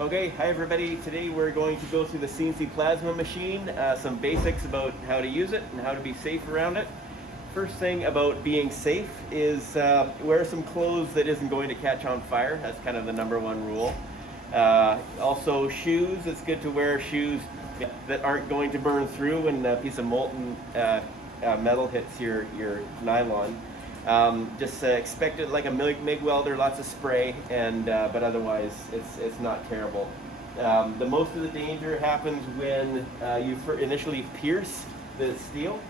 Okay, hi everybody. Today we're going to go through the CNC plasma machine, some basics about how to use it and how to be safe around it. First thing about being safe is wear some clothes that isn't going to catch on fire. That's kind of the #1 rule. Also shoes, it's good to wear shoes that aren't going to burn through when a piece of molten metal hits your nylon. Just expect it like a MIG welder, lots of spray, and but otherwise it's not terrible. The most of the danger happens when you initially pierce the steel,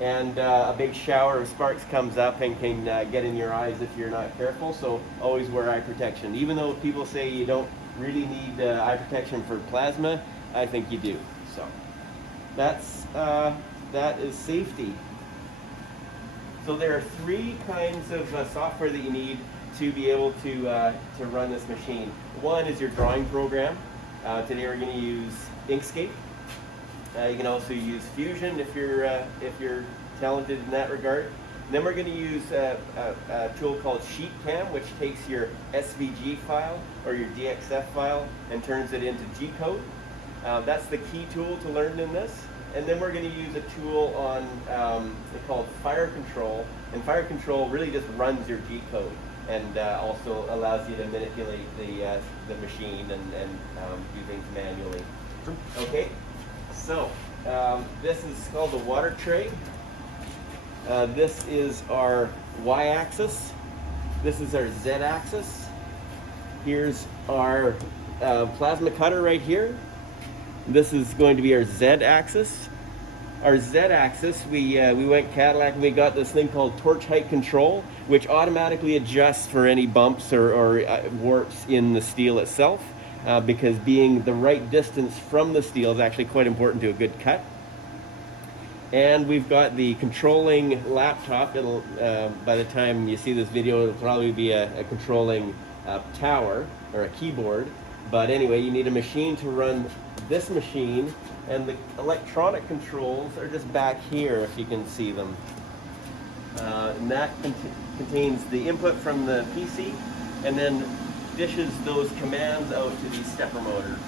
and a big shower of sparks comes up and can get in your eyes if you're not careful. So always wear eye protection. Even though people say you don't really need eye protection for plasma, I think you do. So that is safety. So there are 3 kinds of software that you need to be able to run this machine. One is your drawing program. Today we're going to use Inkscape. You can also use Fusion if you're talented in that regard. And then we're going to use a tool called SheetCam, which takes your SVG file or your DXF file and turns it into G-code. That's the key tool to learn in this. And then we're going to use a tool on called Fire Control, and Fire Control really just runs your G-code and also allows you to manipulate the machine and do things manually. Okay, so this is called the water tray. This is our Y-axis. This is our Z-axis. Here's our plasma cutter right here. This is going to be our Z-axis. Our Z-axis, we went Cadillac and we got this thing called torch height control, which automatically adjusts for any bumps or warps in the steel itself, because being the right distance from the steel is actually quite important to a good cut. And we've got the controlling laptop. It'll, by the time you see this video, it'll probably be a controlling tower or a keyboard. But anyway, you need a machine to run this machine, and the electronic controls are just back here if you can see them. And that contains the input from the PC and then dishes those commands out to these stepper motors,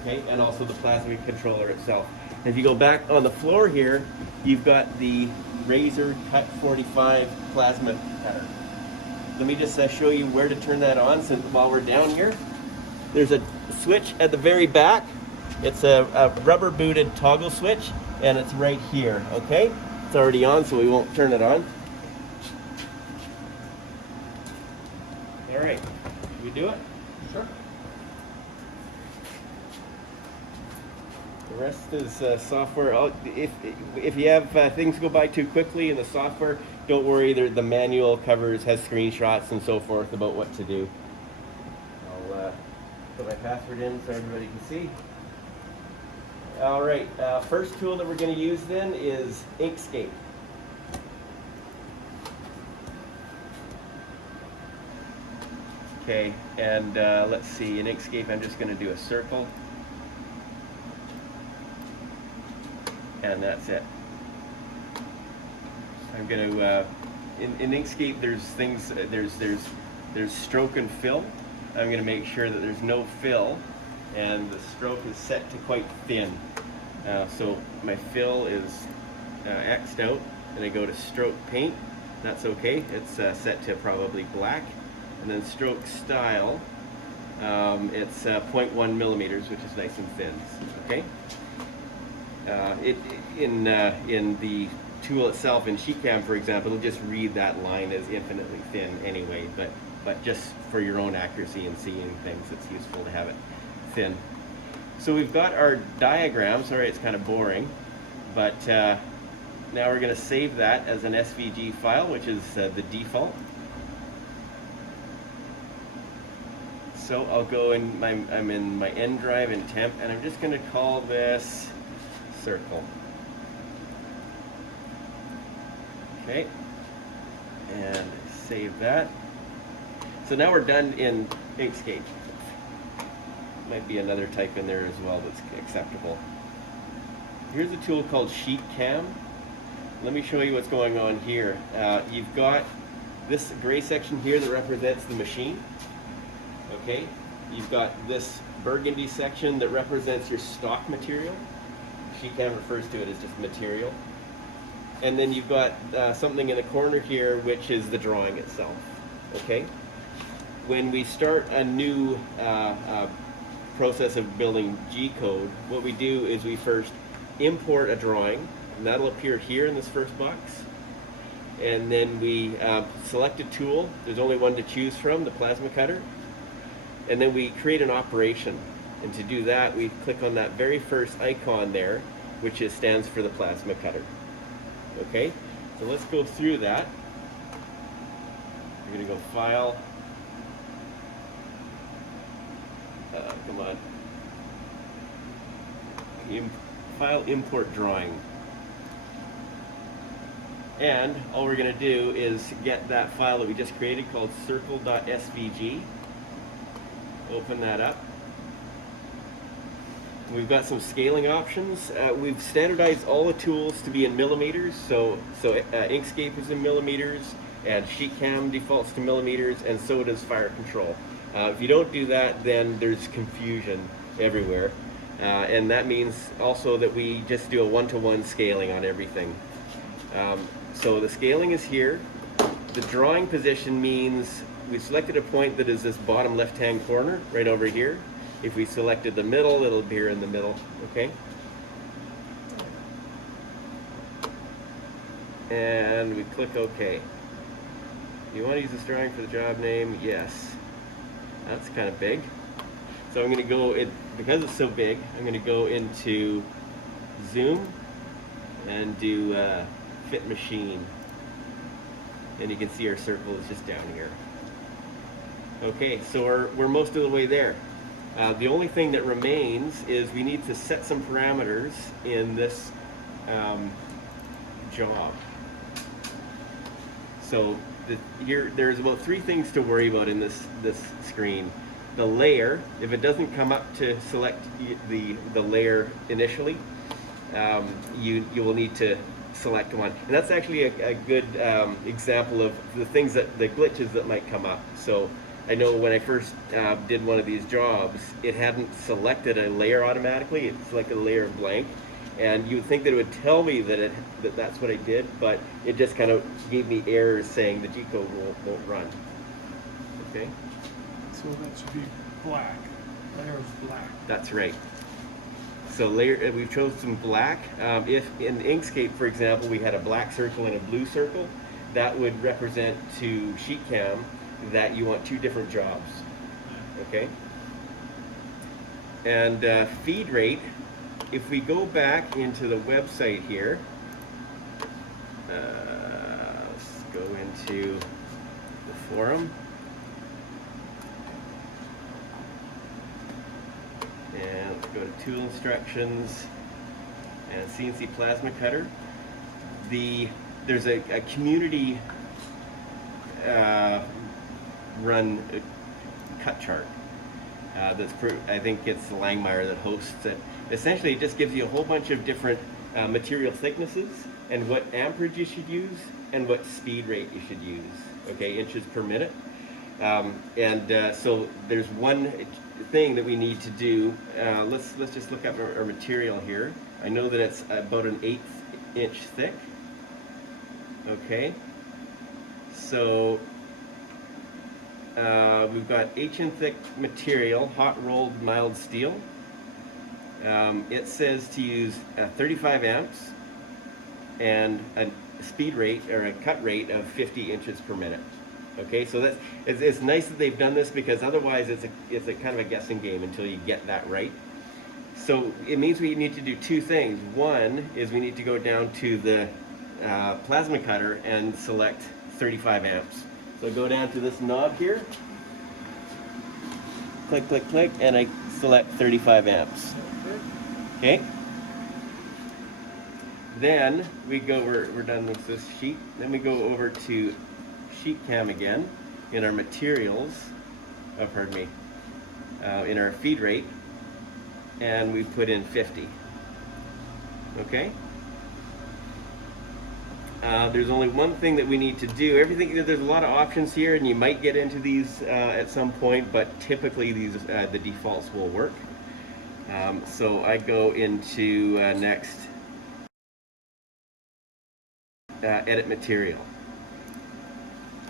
okay, and also the plasma controller itself. And if you go back on the floor here, you've got the Razor Cut 45 plasma cutter. Let me just show you where to turn that on while we're down here. There's a switch at the very back. It's a rubber booted toggle switch, and it's right here, okay? It's already on, so we won't turn it on. All right, can we do it? Sure. The rest is software. If you have things go by too quickly in the software, don't worry, the manual has screenshots and so forth about what to do. I'll put my password in so everybody can see. All right, first tool that we're going to use then is Inkscape. Okay, and let's see, in Inkscape I'm just going to do a circle. And that's it. I'm going to, in Inkscape there's things, there's stroke and fill. I'm going to make sure that there's no fill, and the stroke is set to quite thin. So my fill is X'd out, and I go to stroke paint. That's okay. It's set to probably black. And then stroke style, it's 0.1 millimeters, which is nice and thin. Okay. In the tool itself, in SheetCam, for example, it'll just read that line as infinitely thin anyway. But just for your own accuracy and seeing things, it's useful to have it thin. So we've got our diagram. Sorry, it's kind of boring, but now we're going to save that as an SVG file, which is the default. So I'll go in, I'm in my N drive in temp, and I'm just going to call this circle. Okay, and save that. So now we're done in Inkscape. Might be another type in there as well that's acceptable. Here's a tool called SheetCam. Let me show you what's going on here. You've got this gray section here that represents the machine. Okay, You've got this burgundy section that represents your stock material. Sheetcam refers to it as just material. And then you've got something in the corner here, which is the drawing itself. Okay? When we start a new process of building G-code, what we do is we first import a drawing, and that'll appear here in this first box. And then we select a tool. There's only one to choose from, the plasma cutter. And then we create an operation. And to do that, we click on that very first icon there, which stands for the plasma cutter. Okay, so let's go through that. We're going to go File. Come on. File, Import Drawing. And all we're going to do is get that file that we just created called circle.svg. Open that up. We've got some scaling options. We've standardized all the tools to be in millimeters, so Inkscape is in millimeters, and Sheetcam defaults to millimeters, and so does Fire Control. If you don't do that, then there's confusion everywhere, and that means also that we just do a one-to-one scaling on everything. So the scaling is here. The drawing position means we selected a point that is this bottom left-hand corner right over here. If we selected the middle, it'll appear in the middle, okay? And we click OK. You want to use this drawing for the job name? Yes. That's kind of big. So I'm going to go, because it's so big, I'm going to go into Zoom and do Fit Machine. And you can see our circle is just down here. Okay, so we're most of the way there. The only thing that remains is we need to set some parameters in this job. So there's about 3 things to worry about in this screen. The layer, if it doesn't come up to select the layer initially, you will need to select one. And that's actually a good example of the things the glitches that might come up. So I know when I first did one of these jobs, it hadn't selected a layer automatically. It selected a layer of blank, and you would think that it would tell me that that's what I did, but it just kind of gave me errors saying the G-code won't run. Okay. So that should be black. Layer is black. That's right. So we've chosen black. If in Inkscape, for example, we had a black circle and a blue circle, that would represent to Sheetcam that you want 2 different jobs, okay? And feed rate, if we go back into the website here, let's go into the forum, and let's go to tool instructions and CNC plasma cutter. There's a community run cut chart I think it's Langmuir that hosts it. Essentially it just gives you a whole bunch of different material thicknesses and what amperage you should use and what speed rate you should use, okay, inches per minute. So there's one thing that we need to do. Let's just look up our material here. I know that it's about an 1/8 inch thick, okay. So we've got H-in thick material, hot rolled mild steel. It says to use 35 amps and a speed rate or a cut rate of 50 inches per minute. Okay, so it's nice that they've done this, because otherwise it's a kind of a guessing game until you get that right. So it means we need to do 2 things. One is we need to go down to the plasma cutter and select 35 amps. So go down to this knob here, click, click, click, and I select 35 amps. Okay. Then we go, we're done with this sheet. Then we go over to Sheetcam again in our materials, in our feed rate, and we put in 50. Okay. There's only one thing that we need to do. Everything, there's a lot of options here, and you might get into these at some point, but typically these the defaults will work. So I go into next, edit material.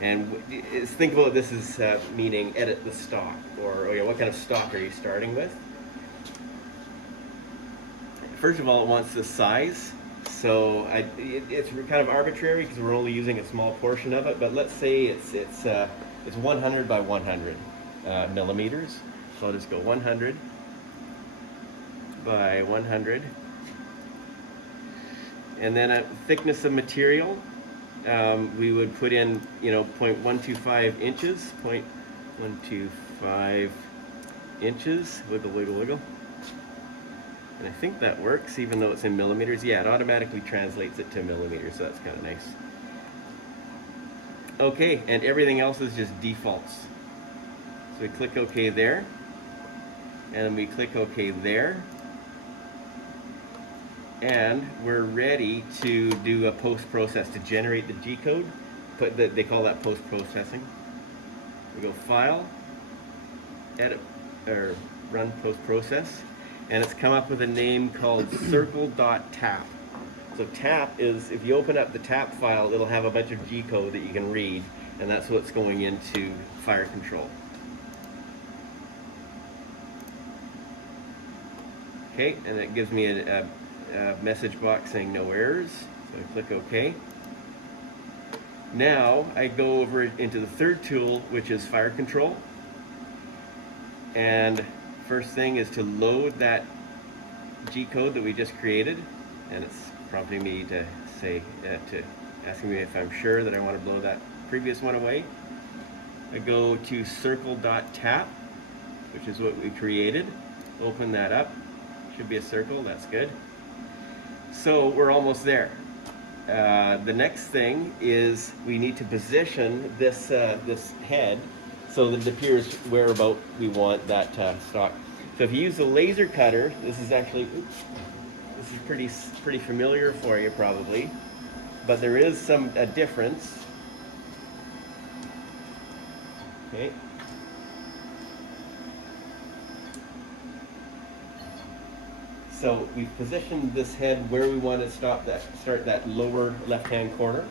And think about this as meaning edit the stock, or what kind of stock are you starting with? First of all, it wants the size. So it's kind of arbitrary because we're only using a small portion of it. But let's say it's 100 by 100 millimeters. So I'll just go 100 by 100, and then a thickness of material. We would put in 0.125 inches, 0.125 inches. Wiggle, wiggle, wiggle. And I think that works, even though it's in millimeters. Yeah, it automatically translates it to millimeters, so that's kind of nice. Okay, and everything else is just defaults. So we click OK there, and then we click OK there, and we're ready to do a post-process to generate the G-code. They call that post-processing. We go File, Edit, or Run Post-Process. And it's come up with a name called circle.tap. So tap is, if you open up the tap file, it'll have a bunch of G-code that you can read, and that's what's going into fire control. Okay, and it gives me a message box saying no errors, so I click OK. Now I go over into the third tool, which is fire control. And first thing is to load that G-code that we just created, and it's prompting me to say, asking me if I'm sure that I want to blow that previous one away. I go to circle.tap, which is what we created. Open that up. Should be a circle, that's good. So we're almost there. The next thing is we need to position this head so that it appears whereabout we want that stock. So if you use the laser cutter, this is actually, this is pretty familiar for you probably, but there is a difference. Okay. So we've positioned this head where we want to start that lower left-hand corner.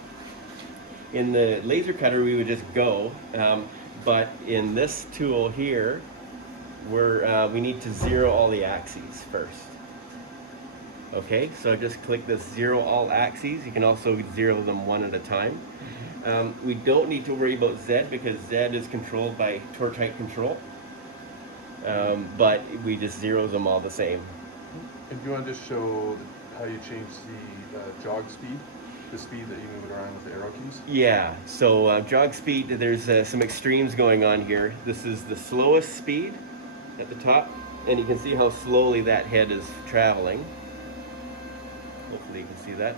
In the laser cutter, we would just go, but in this tool here, we need to zero all the axes first. Okay, so just click this zero all axes. You can also zero them one at a time. We don't need to worry about Z because Z is controlled by torque height control, but we just zero them all the same. If you want to just show how you change the jog speed, the speed that you move it around with the arrow keys? Yeah, so jog speed, there's some extremes going on here. This is the slowest speed at the top, and you can see how slowly that head is traveling. Hopefully you can see that.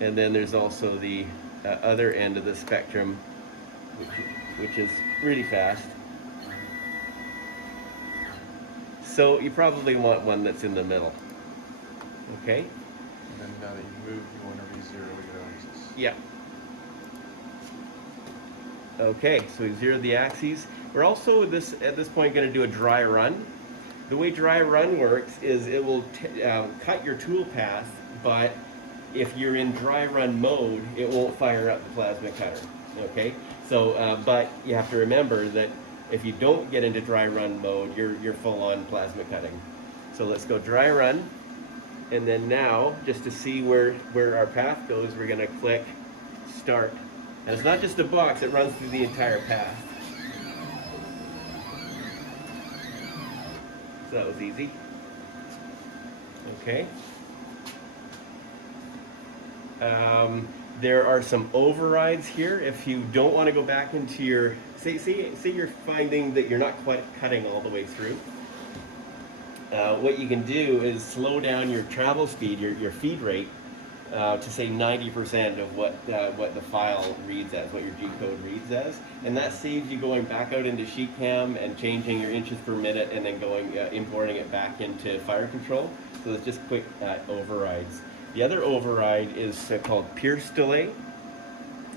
And then there's also the other end of the spectrum, which is really fast. So you probably want one that's in the middle. Okay? And then now that you move, you want to re-zero your axis. Yeah. Okay, so we zeroed the axes. We're also at this point going to do a dry run. The way dry run works is it will cut your tool path, but if you're in dry run mode, it won't fire up the plasma cutter. Okay? So, but you have to remember that if you don't get into dry run mode, you're full on plasma cutting. So let's go dry run, and then now, just to see where our path goes, we're going to click start. And it's not just a box, it runs through the entire path. So that was easy. Okay. There are some overrides here. If you don't want to go back into your, say you're finding that you're not quite cutting all the way through, what you can do is slow down your travel speed, your feed rate, to say 90% of what the file reads as, what your G-code reads as, and that saves you going back out into SheetCam and changing your inches per minute and then going importing it back into fire control. So it's just quick overrides. The other override is called pierce delay.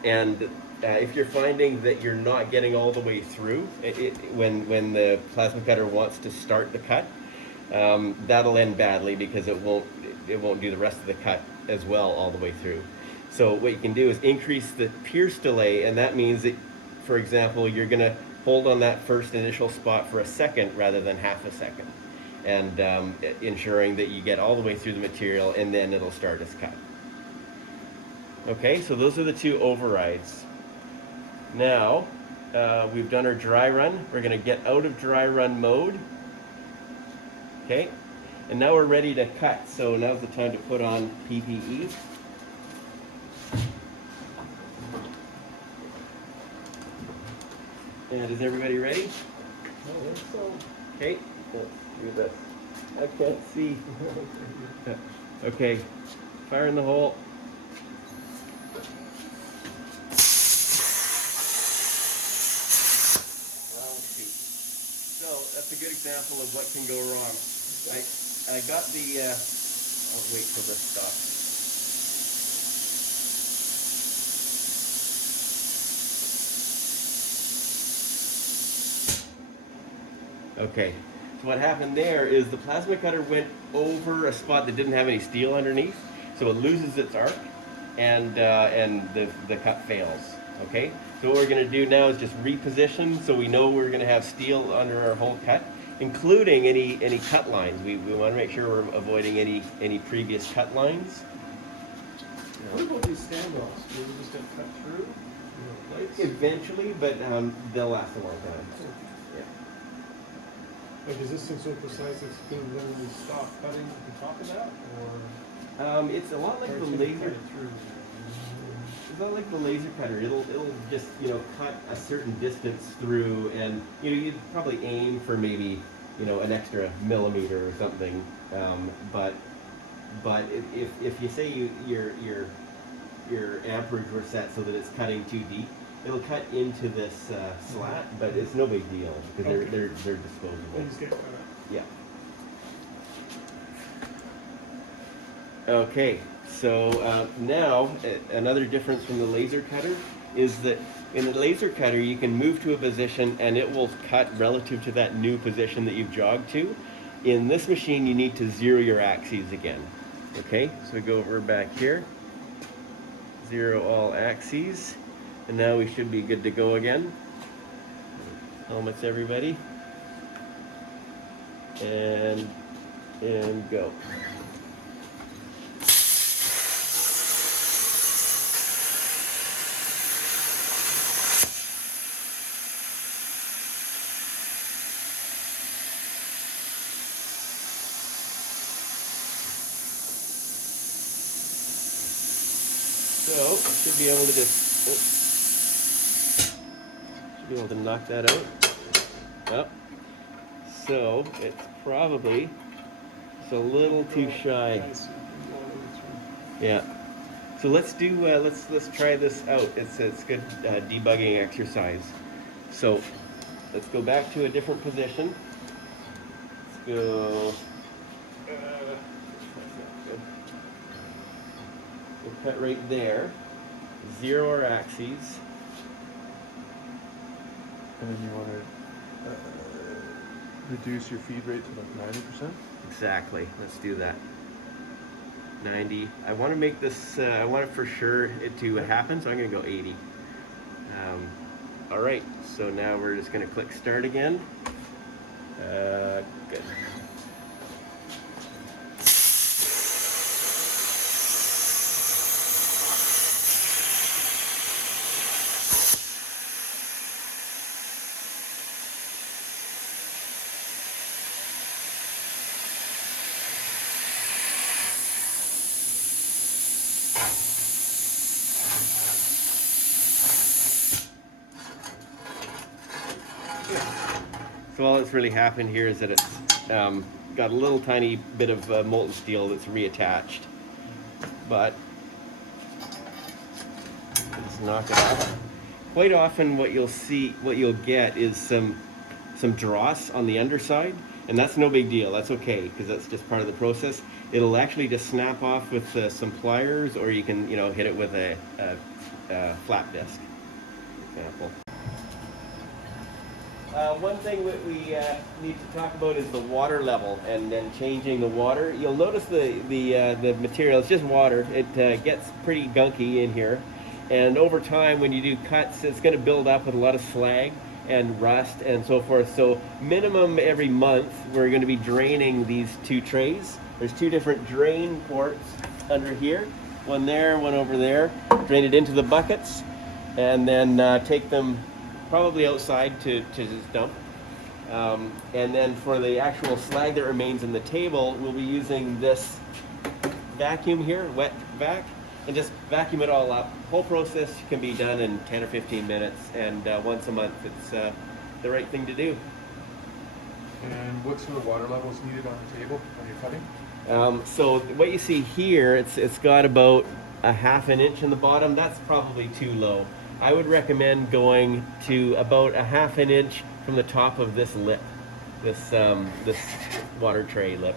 And if you're finding that you're not getting all the way through when the plasma cutter wants to start the cut, that'll end badly because it won't do the rest of the cut as well all the way through. So what you can do is increase the pierce delay, and that means that, for example, you're going to hold on that first initial spot for a second rather than half a second, and ensuring that you get all the way through the material, and then it'll start its cut. Okay, so those are the two overrides. Now, we've done our dry run. We're going to get out of dry run mode. Okay, and now we're ready to cut. So now's the time to put on PPE. And is everybody ready? I think so. Okay, let's do this. I can't see. Okay, fire in the hole. So that's a good example of what can go wrong. I got the, I'll wait till this stops. Okay, so what happened there is the plasma cutter went over a spot that didn't have any steel underneath, so it loses its arc, and the cut fails. Okay, so what we're going to do now is just reposition, so we know we're going to have steel under our whole cut, including any cut lines. We want to make sure we're avoiding any previous cut lines. What about these standoffs? Do they just get cut through? Eventually, but they'll last a long time. Yeah. Like, is this thing so precise it's going to literally stop cutting at the top of that, or? It's a lot like or the it's gonna laser. cut it through? It's not like the laser cutter. It'll just cut a certain distance through, and you'd probably aim for maybe an extra millimeter or something. But if you say your amperage were set so that it's cutting too deep, it'll cut into this slat, but it's no big deal because Okay. they're They disposable. just get cut out. Yeah. Okay, so now another difference from the laser cutter is that in the laser cutter you can move to a position and it will cut relative to that new position that you've jogged to. In this machine you need to zero your axes again. Okay, so we go over back here, zero all axes, and now we should be good to go again. Helmets everybody. And go. So should be able to should be able to knock that out. Yep. So it's probably a little too shy. Yeah. So let's do let's try this out. It's good debugging exercise. So let's go back to a different position. Let's go. We'll cut right there. Zero our axes. And then you want to reduce your feed rate to like 90%? Exactly. Let's do that. 90. I want to make this, I want it for sure it to happen, so I'm going to go 80. All right, so now we're just going to click start again. Good. So all that's really happened here is that it's got a little tiny bit of molten steel that's reattached, but let's knock it off. Quite often what you'll get is some dross on the underside, And that's no big deal, that's okay, because that's just part of the process. It'll actually just snap off with some pliers, or you can, you know, hit it with a flap disc, for example. One thing that we need to talk about is the water level and then changing the water. You'll notice the material, it's just water. It gets pretty gunky in here. And over time, when you do cuts, it's going to build up with a lot of slag and rust and so forth. So minimum every month, we're going to be draining these 2 trays. There's 2 different drain ports under here. One there, one over there. Drain it into the buckets and then take them probably outside to just dump. And then for the actual slag that remains in the table, we'll be using this vacuum here, wet vac, and just vacuum it all up. Whole process can be done in 10 or 15 minutes, and once a month. It's the right thing to do. And what sort of water levels needed on the table when you're cutting? So what you see here, it's got about a ½ an inch in the bottom. That's probably too low. I would recommend going to about a ½ an inch from the top of this lip, this water tray lip.